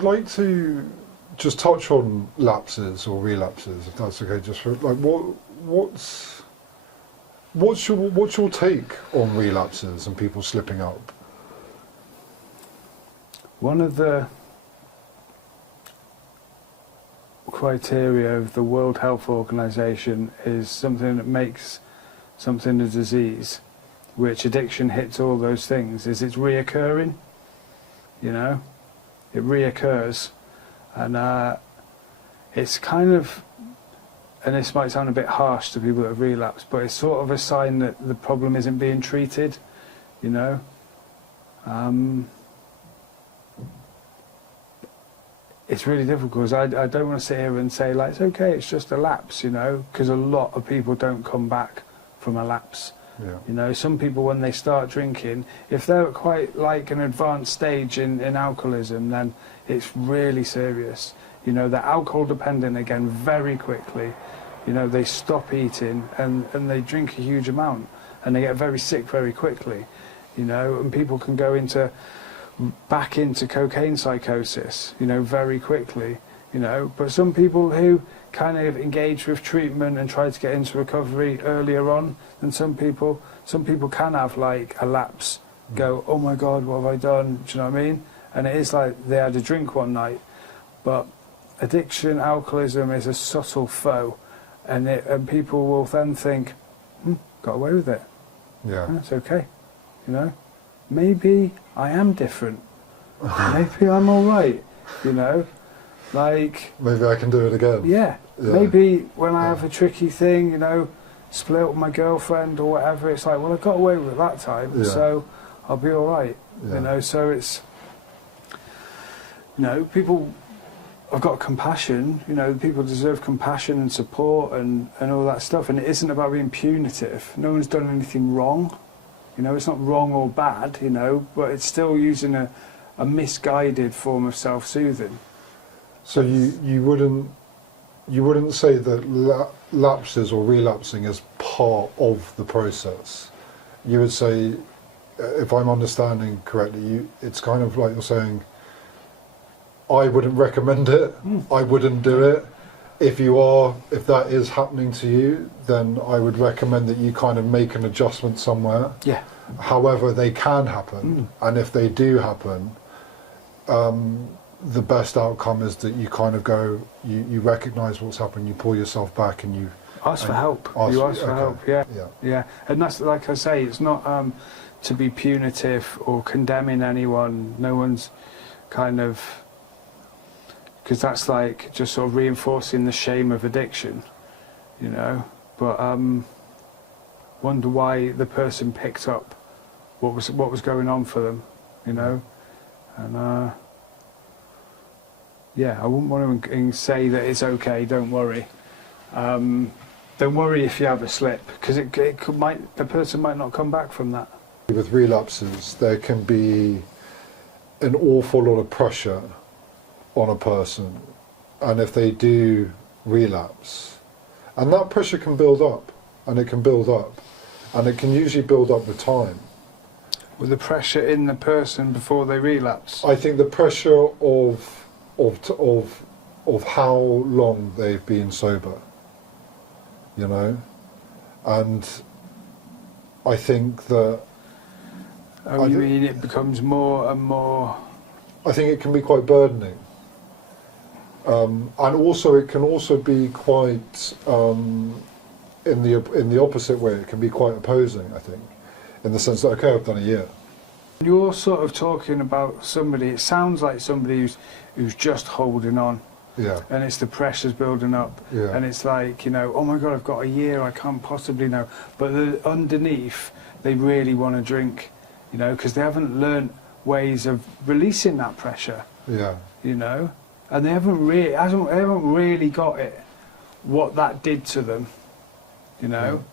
I'd like to just touch on lapses or relapses, if that's okay. Just for like, what's your take on relapses and people slipping up? One of the criteria of the World Health Organization is something that makes something a disease, which addiction hits all those things, is it's reoccurring, you know? It reoccurs. And it's kind of, and this might sound a bit harsh to people that have relapsed, but it's sort of a sign that the problem isn't being treated, you know? It's really difficult because I don't want to sit here and say, like, it's okay, it's just a lapse, you know, because a lot of people don't come back from a lapse. Yeah. You know, some people, when they start drinking, if they're at quite like an advanced stage in alcoholism, then it's really serious. You know, they're alcohol dependent again very quickly. You know, they stop eating and they drink a huge amount and they get very sick very quickly. You know, and people can go back into cocaine psychosis, you know, very quickly, you know. But some people who kind of engage with treatment and try to get into recovery earlier on than some people can have like a lapse, go, oh my God, what have I done? Do you know what I mean? And it is like they had a drink one night. But addiction, alcoholism is a subtle foe, and people will then think, got away with it. Yeah. That's okay, you know. Maybe I am different. Maybe I'm all right, you know. Like, maybe I can do it again. Yeah. Maybe when I have a tricky thing, you know, split up with my girlfriend or whatever, it's like, well, I got away with it that time, so I'll be all right. You know, so it's, you know, people have got compassion, you know, people deserve compassion and support and all that stuff, and it isn't about being punitive. No one's done anything wrong. You know, it's not wrong or bad, you know, but it's still using a misguided form of self-soothing. So you wouldn't say that lapses or relapsing is part of the process. You would say, if I'm understanding correctly, it's kind of like you're saying, I wouldn't recommend it, I wouldn't do it. If that is happening to you, then I would recommend that you kind of make an adjustment somewhere. Yeah. However, they can happen, and if they do happen, the best outcome is that you kind of go, you recognise what's happened, you pull yourself back, and you ask for help. You ask for help. Yeah. And that's, like I say, it's not to be punitive or condemning anyone. No one's kind of, because that's like just sort of reinforcing the shame of addiction, you know. But wonder why the person picked up what was going on for them, you know. And yeah, I wouldn't want to say that it's okay. Don't worry. Don't worry if you have a slip, because the person might not come back from that. With relapses, there can be an awful lot of pressure on a person, and if they do relapse, and that pressure can build up, and it can build up, and it can usually build up with time. With the pressure in the person before they relapse? I think the pressure of how long they've been sober, you know, and I think that. Oh, you mean it becomes more and more? I think it can be quite burdening. And also, it can also be quite, in the opposite way, it can be quite opposing, I think, in the sense that, okay, I've done a year. You're sort of talking about somebody, it sounds like somebody who's just holding on. Yeah. And it's the pressure's building up. Yeah. And it's like, you know, oh my God, I've got a year, I can't possibly know. But underneath, they really want to drink, you know, because they haven't learnt ways of releasing that pressure. Yeah. You know? And they haven't really got it, what that did to them, you know?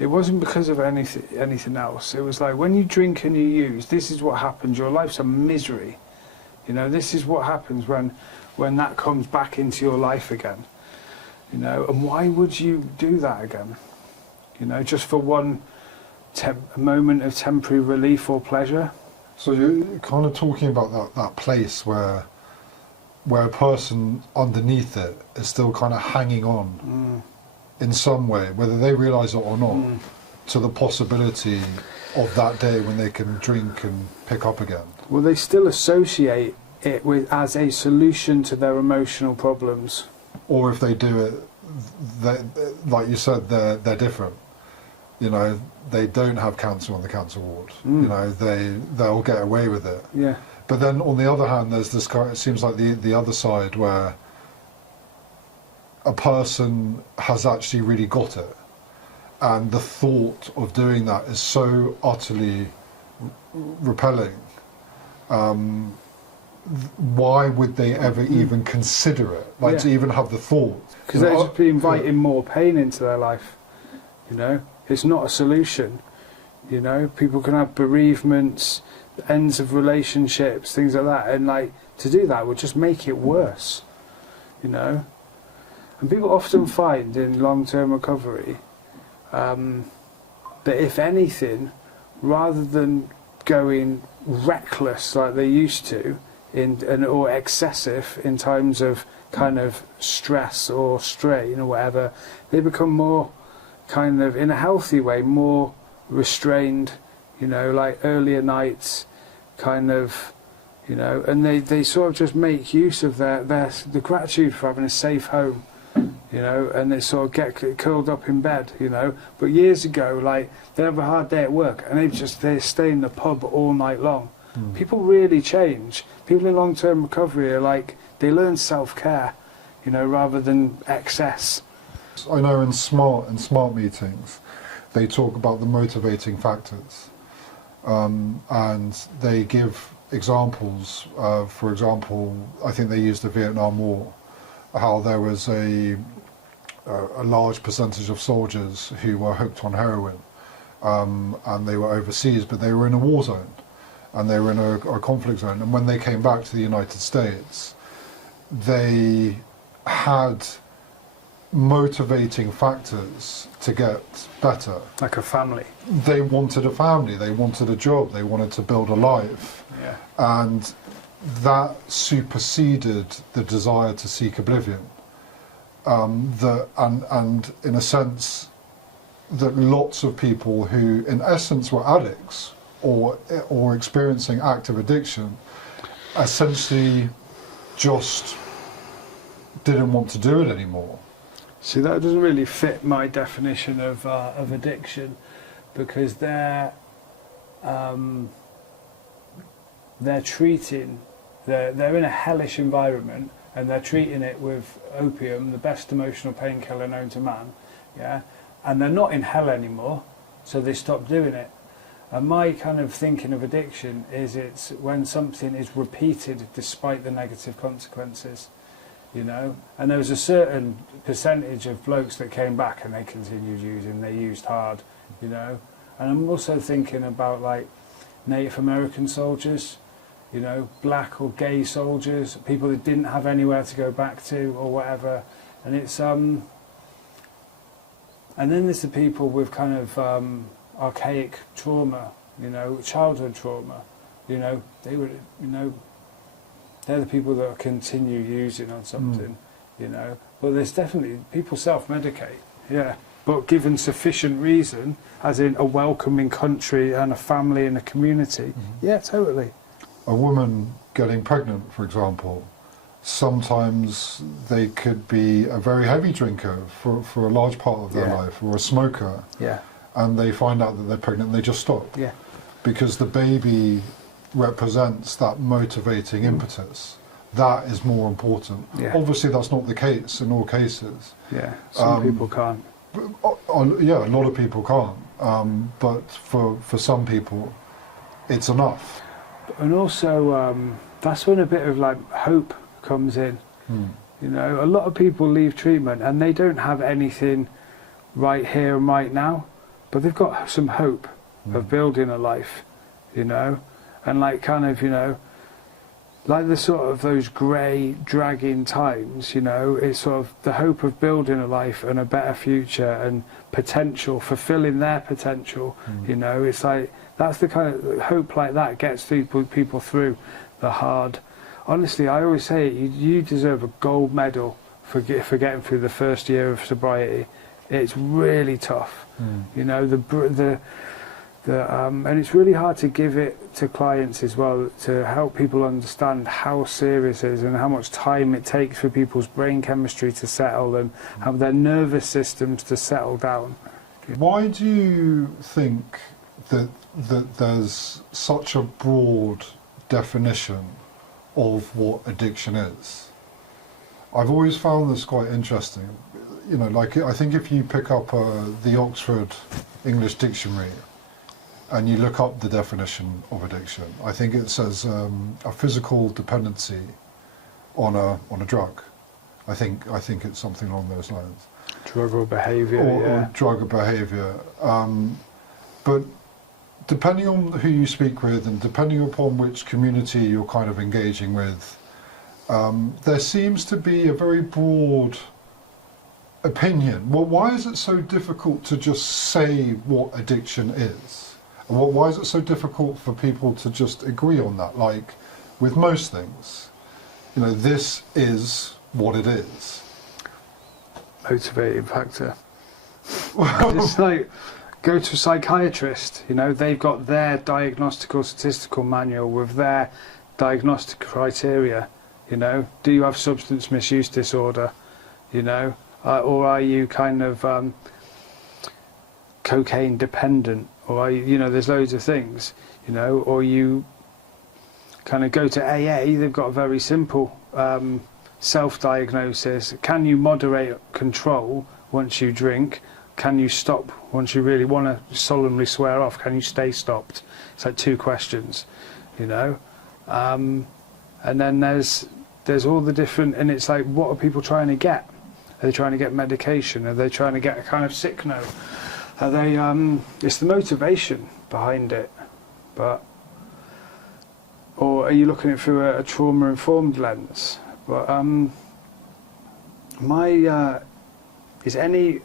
It wasn't because of anything else. It was like, when you drink and you use, this is what happens. Your life's a misery. You know, this is what happens when that comes back into your life again. You know, and why would you do that again? You know, just for one moment of temporary relief or pleasure? So you're kind of talking about that place where where a person underneath it is still kind of hanging on in some way, whether they realise it or not, to the possibility of that day when they can drink and pick up again. Well, they still associate it with as a solution to their emotional problems. Or if they do it, like you said, they're different. You know, they don't have cancer on the cancer ward. You know, they'll get away with it. Yeah. But then on the other hand, there's this kind. It seems like the other side where a person has actually really got it, and the thought of doing that is so utterly repelling. Why would they ever even consider it? Like to even have the thought? Because they're just inviting more pain into their life. You know, it's not a solution. You know, people can have bereavements, ends of relationships, things like that, and like to do that would just make it worse. You know, and people often find in long-term recovery that if anything, rather than going reckless like they used to, or excessive in times of kind of stress or strain or whatever, they become more kind of, in a healthy way, more restrained, you know, like earlier nights, kind of, you know, and they sort of just make use of the gratitude for having a safe home, you know, and they sort of get curled up in bed, you know. But years ago, like, they have a hard day at work and they stay in the pub all night long. People really change. People in long-term recovery are like, they learn self-care, you know, rather than excess. I know in smart meetings, they talk about the motivating factors, and they give examples. For example, I think they used the Vietnam War, how there was a large percentage of soldiers who were hooked on heroin, and they were overseas, but they were in a war zone, and they were in a conflict zone. And when they came back to the United States, they had motivating factors to get better. Like a family. They wanted a family, they wanted a job, they wanted to build a life. Yeah. And that superseded the desire to seek oblivion. And in a sense, that lots of people who in essence were addicts or experiencing active addiction essentially just didn't want to do it anymore. See, that doesn't really fit my definition of addiction, because they're in a hellish environment, and they're treating it with opium, the best emotional painkiller known to man, yeah, and they're not in hell anymore, so they stop doing it. And my kind of thinking of addiction is it's when something is repeated despite the negative consequences, you know. And there was a certain percentage of blokes that came back and they continued using, they used hard, you know. And I'm also thinking about like Native American soldiers, you know, black or gay soldiers, people that didn't have anywhere to go back to or whatever. And it's and then there's the people with kind of archaic trauma, you know, childhood trauma, you know, they would, you know, they're the people that continue using on something, you know. But there's definitely, people self-medicate, yeah. But given sufficient reason, as in a welcoming country and a family and a community, yeah, totally. A woman getting pregnant, for example, sometimes they could be a very heavy drinker for a large part of their life, or a smoker. Yeah. And they find out that they're pregnant and they just stop. Yeah. Because the baby represents that motivating impetus. That is more important. Yeah. Obviously that's not the case in all cases. Yeah, some people can't. Yeah, a lot of people can't. But for some people, it's enough. And also, that's when a bit of like hope comes in. You know, a lot of people leave treatment and they don't have anything right here and right now, but they've got some hope of building a life, you know, and like kind of, you know, like the sort of those grey, dragging times, you know, it's sort of the hope of building a life and a better future and potential, fulfilling their potential, you know, it's like, that's the kind of hope like that gets people through the hard. honestly, I always say it, you deserve a gold medal for getting through the first year of sobriety. It's really tough, you know. And it's really hard to give it to clients as well, to help people understand how serious it is and how much time it takes for people's brain chemistry to settle and how their nervous systems to settle down. Why do you think that there's such a broad definition of what addiction is? I've always found this quite interesting. You know, like, I think if you pick up the Oxford English Dictionary and you look up the definition of addiction, I think it says a physical dependency on a drug. I think it's something along those lines. Drug or behaviour, or drug or behaviour. But depending on who you speak with and depending upon which community you're kind of engaging with, there seems to be a very broad opinion. Well, why is it so difficult to just say what addiction is? And why is it so difficult for people to just agree on that? Like with most things, you know, this is what it is. Motivating factor. It's like, go to a psychiatrist, you know, they've got their diagnostical statistical manual with their diagnostic criteria, you know. Do you have substance misuse disorder, you know, or are you kind of cocaine dependent, or are you, you know, there's loads of things, you know, or you kind of go to AA, they've got a very simple self-diagnosis. Can you moderate control once you drink? Can you stop once you really want to solemnly swear off? Can you stay stopped? It's like 2 questions, you know. And then there's all the different, and it's like, what are people trying to get? Are they trying to get medication? Are they trying to get a kind of sick note? Are they? It's the motivation behind it, but or are you looking at it through a trauma-informed lens? But is any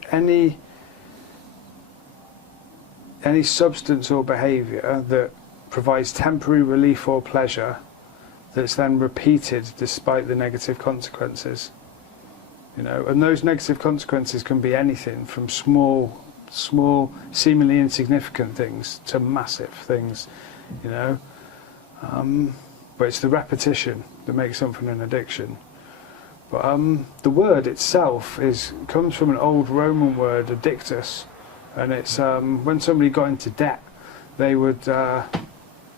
substance or behaviour that provides temporary relief or pleasure that's then repeated despite the negative consequences, you know, and those negative consequences can be anything from small seemingly insignificant things to massive things, you know. But it's the repetition that makes something an addiction. But the word itself comes from an old Roman word, addictus, and it's when somebody got into debt, they were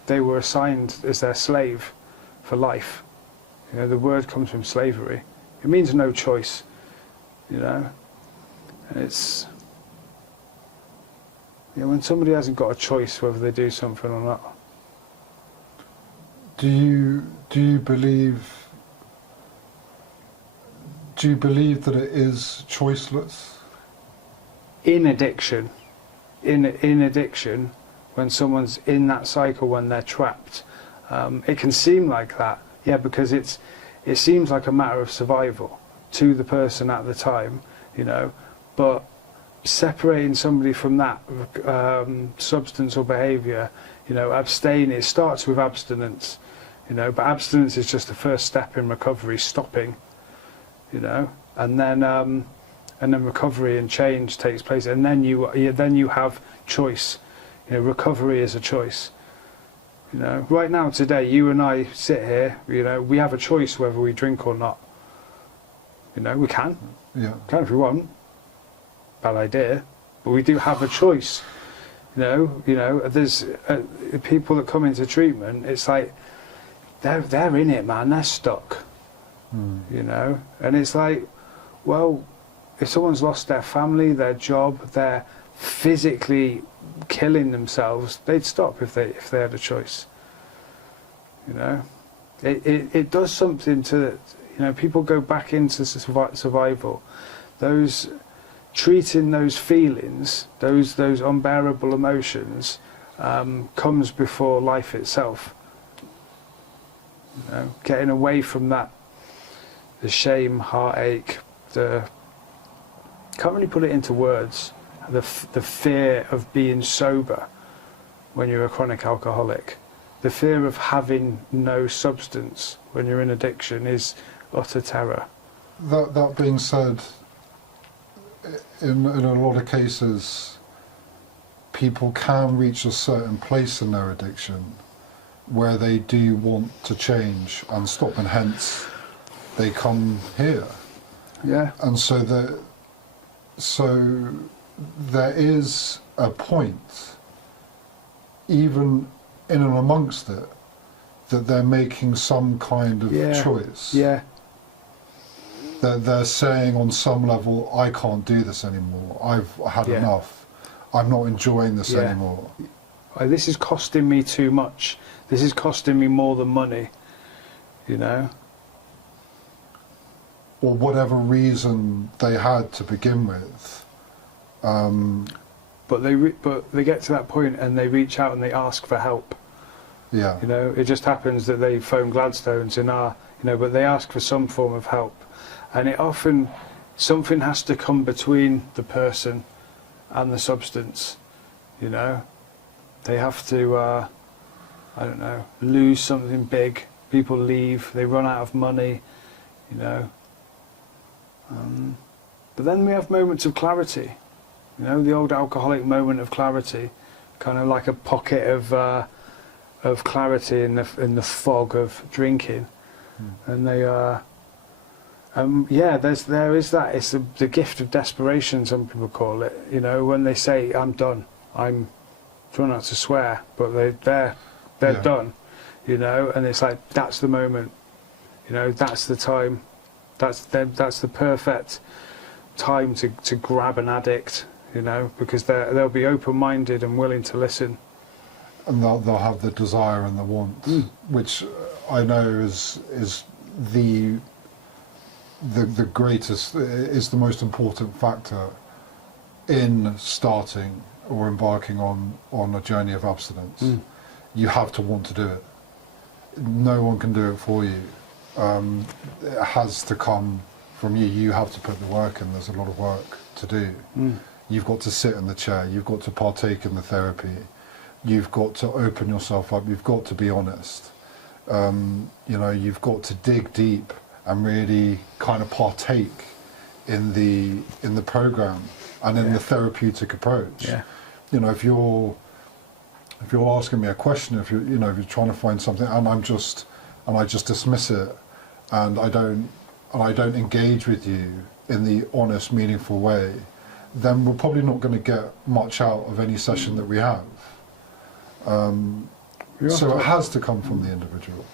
assigned as their slave for life. You know, the word comes from slavery. It means no choice, you know. And it's, you know, when somebody hasn't got a choice whether they do something or not. Do you believe that it is choiceless? In addiction, when someone's in that cycle, when they're trapped, it can seem like that, yeah, because it seems like a matter of survival to the person at the time, you know. But separating somebody from that substance or behaviour, you know, it starts with abstinence, you know, but abstinence is just the first step in recovery, stopping, you know, and then recovery and change takes place, and then you have choice. You know, recovery is a choice. You know, right now today, you and I sit here. You know, we have a choice whether we drink or not. You know, we can. Yeah. Can if we want. Bad idea, but we do have a choice. You know, there's people that come into treatment. It's like they're in it, man. They're stuck. You know, and it's like, well, if someone's lost their family, their job, they're physically killing themselves, they'd stop if they had a choice. You know, it does something to, you know, people go back into survival. Treating those feelings, those unbearable emotions, comes before life itself. You know, getting away from that, the shame, heartache, can't really put it into words, the fear of being sober when you're a chronic alcoholic, the fear of having no substance when you're in addiction is utter terror. That being said, in a lot of cases, people can reach a certain place in their addiction where they do want to change and stop, and hence they come here. Yeah. And so there is a point, even in and amongst it, that they're making some kind of choice. Yeah. That they're saying on some level, I can't do this anymore. I've had enough. I'm not enjoying this anymore. This is costing me too much. This is costing me more than money, you know? Or whatever reason they had to begin with. But they get to that point and they reach out and they ask for help. Yeah. You know, it just happens that they phone Gladstones in our, you know, but they ask for some form of help. And it often, something has to come between the person and the substance, you know. They have to, I don't know, lose something big. People leave, they run out of money, you know. But then we have moments of clarity, you know, the old alcoholic moment of clarity, kind of like a pocket of clarity in the fog of drinking, and they there is that. It's the gift of desperation, some people call it. You know, when they say, "I'm done," I'm trying not to swear, but they're done. You know, and it's like that's the moment. You know, that's the time. That's the perfect time to grab an addict. You know, because they'll be open-minded and willing to listen. And they'll have the desire and the want, which I know is the greatest, is the most important factor in starting or embarking on a journey of abstinence. You have to want to do it. No one can do it for you. It has to come from you. You have to put the work in. There's a lot of work to do. You've got to sit in the chair. You've got to partake in the therapy. You've got to open yourself up. You've got to be honest. You know, you've got to dig deep and really kind of partake in the program and in the therapeutic approach. Yeah. You know, if you're asking me a question, if you're trying to find something, and I just dismiss it, and I don't engage with you in the honest, meaningful way, then we're probably not going to get much out of any session that we have. So it has to come from the individual.